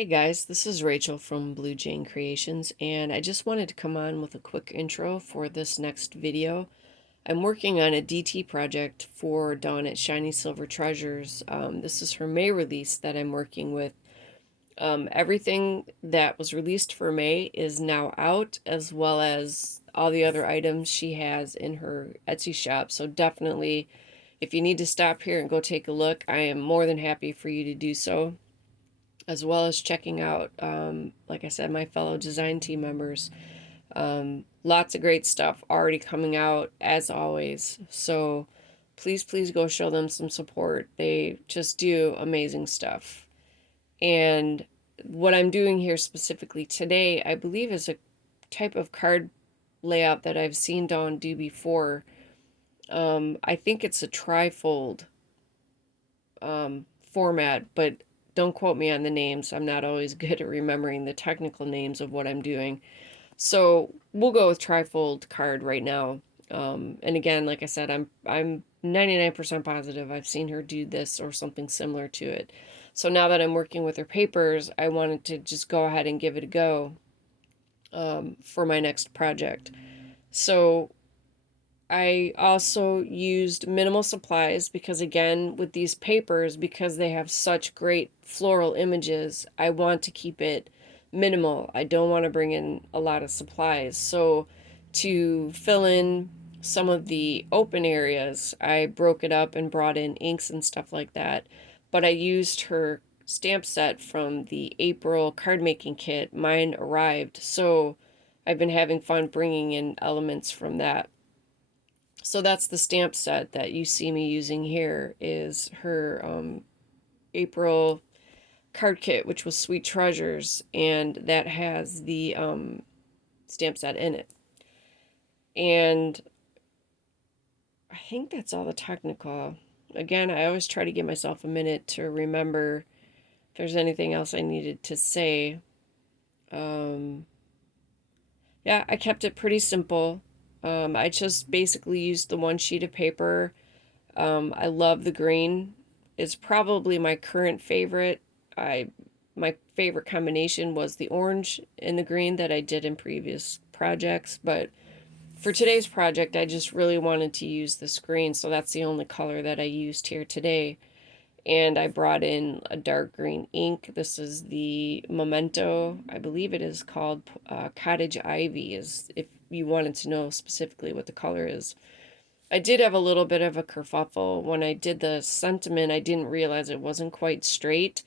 Hey guys, this is Rachel from Blue Jane Creations, and I just wanted to come on with a quick intro for this next video. I'm working on a DT project for Dawn at Shiny Silver Treasures. This is her May release that I'm working with. Everything that was released for May is now out, as well as all the other items she has in her Etsy shop. So definitely, if you need to stop here and go take a look, I am more than happy for you to do so, as well as checking out, like I said, my fellow design team members. Lots of great stuff already coming out, as always. So please go show them some support. They just do amazing stuff. And what I'm doing here specifically today, I believe, is a type of card layout that I've seen Dawn do before. I think it's a trifold format, but don't quote me on the names. I'm not always good at remembering the technical names of what I'm doing. So we'll go with trifold card right now. And again, like I said, I'm 99% positive I've seen her do this or something similar to it. So now that I'm working with her papers, I wanted to just go ahead and give it a go for my next project. So I also used minimal supplies because, again, with these papers, because they have such great floral images, I want to keep it minimal. I don't want to bring in a lot of supplies. So to fill in some of the open areas, I broke it up and brought in inks and stuff like that. But I used her stamp set from the April card making kit. Mine arrived, so I've been having fun bringing in elements from that. So that's the stamp set that you see me using here, is her April card kit, which was Sweet Treasures, and that has the stamp set in it. And I think that's all the technical. Again, I always try to give myself a minute to remember if there's anything else I needed to say. Yeah, I kept it pretty simple. I just basically used the one sheet of paper. I love the green. It's probably my current favorite. My favorite combination was the orange and the green that I did in previous projects, but for today's project, I just really wanted to use this green, so that's the only color that I used here today. And I brought in a dark green ink. This is the Memento. I believe it is called Cottage Ivy, is if you wanted to know specifically what the color is. I did have a little bit of a kerfuffle. When I did the sentiment, I didn't realize it wasn't quite straight.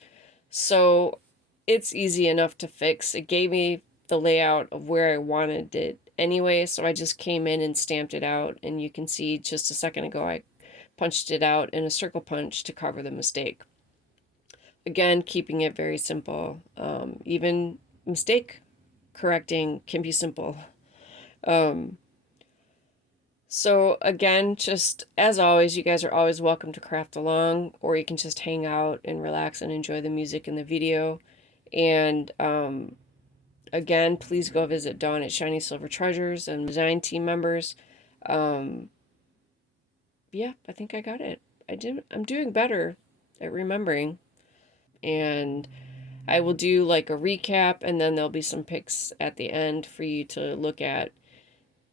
So it's easy enough to fix. It gave me the layout of where I wanted it anyway, so I just came in and stamped it out. And you can see just a second ago, I punched it out in a circle punch to cover the mistake. Again, keeping it very simple. Even mistake correcting can be simple. So again, just as always, you guys are always welcome to craft along, or you can just hang out and relax and enjoy the music in the video. And again, please go visit Dawn at Shiny Silver Treasures and design team members. Yeah, I think I got it. I'm doing better at remembering. And I will do like a recap, and then there'll be some pics at the end for you to look at.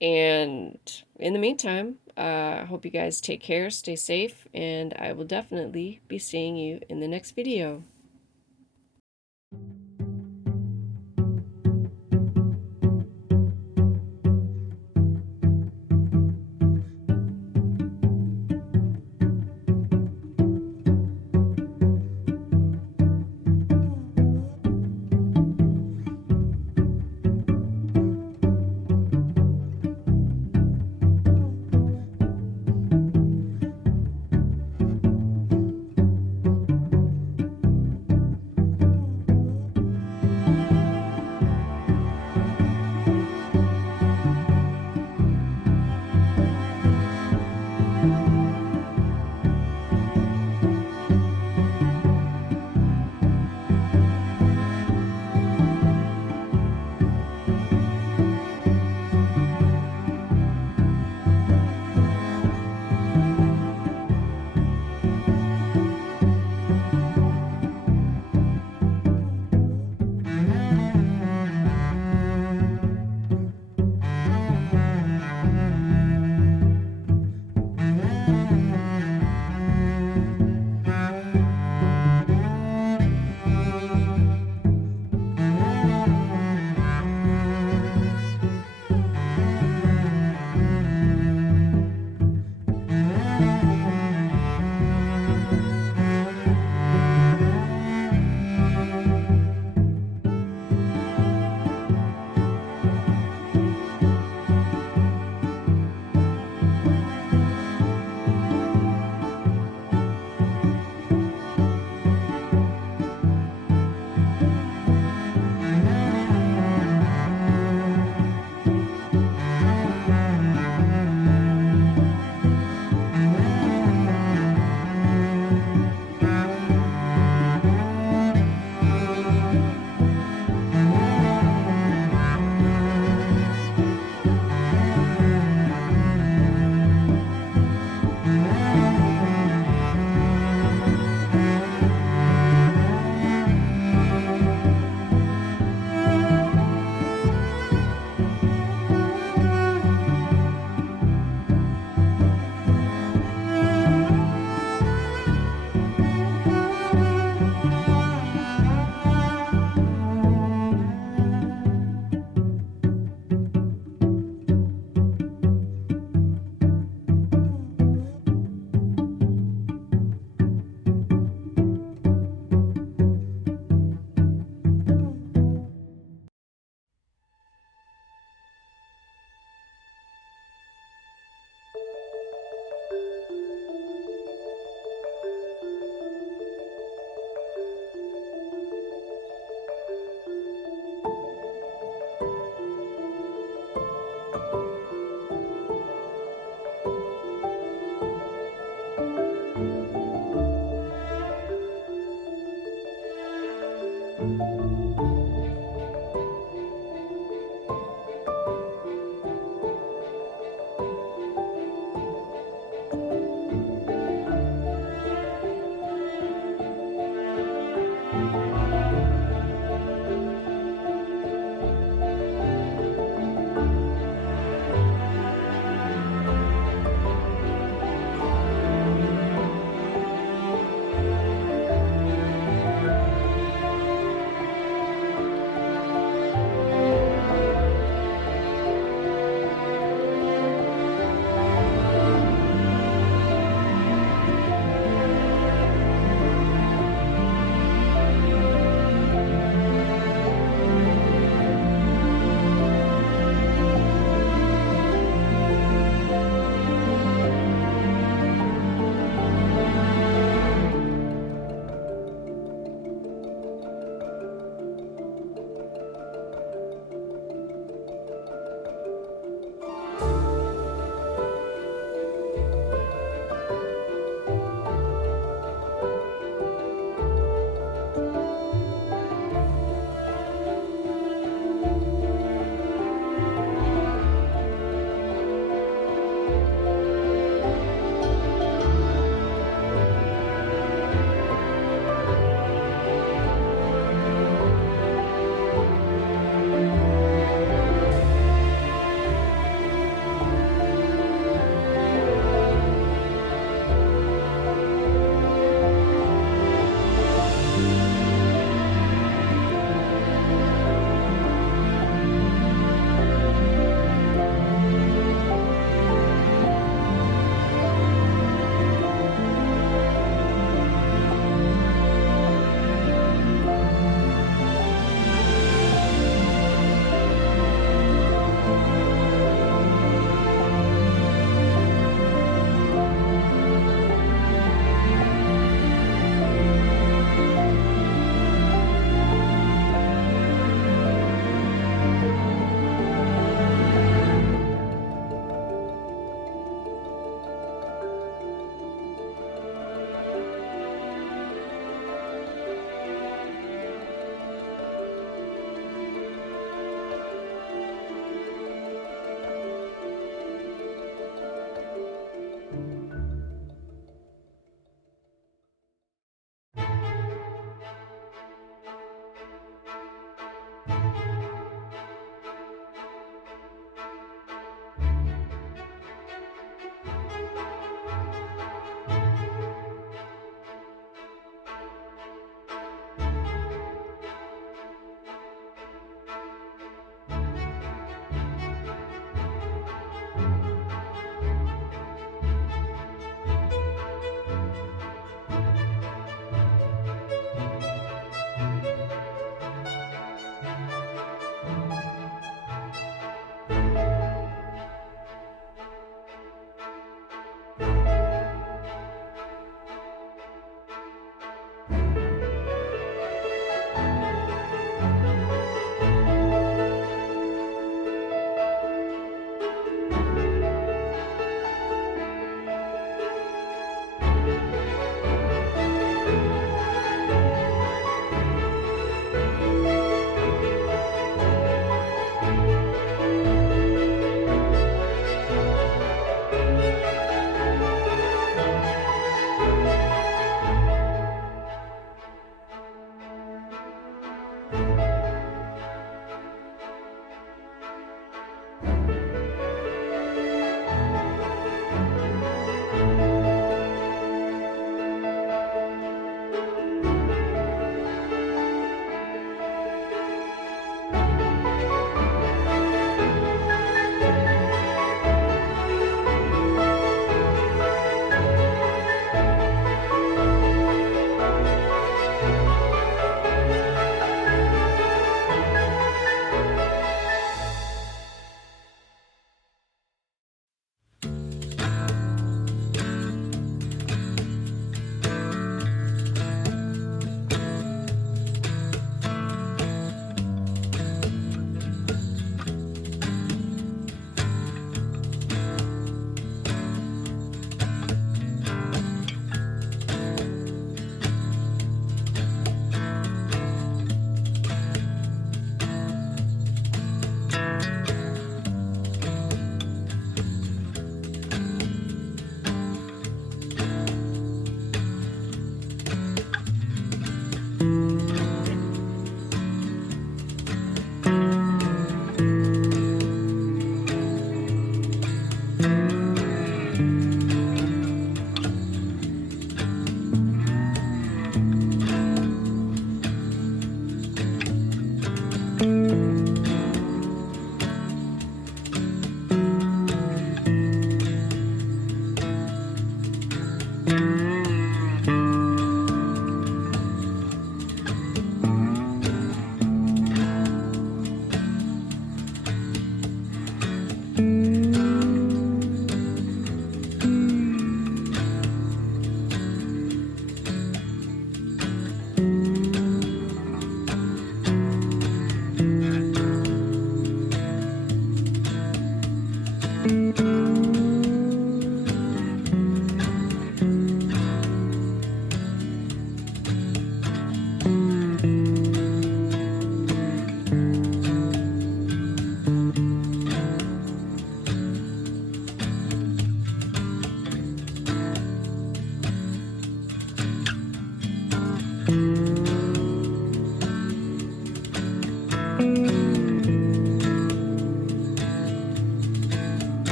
And in the meantime, I hope you guys take care, stay safe, and I will definitely be seeing you in the next video.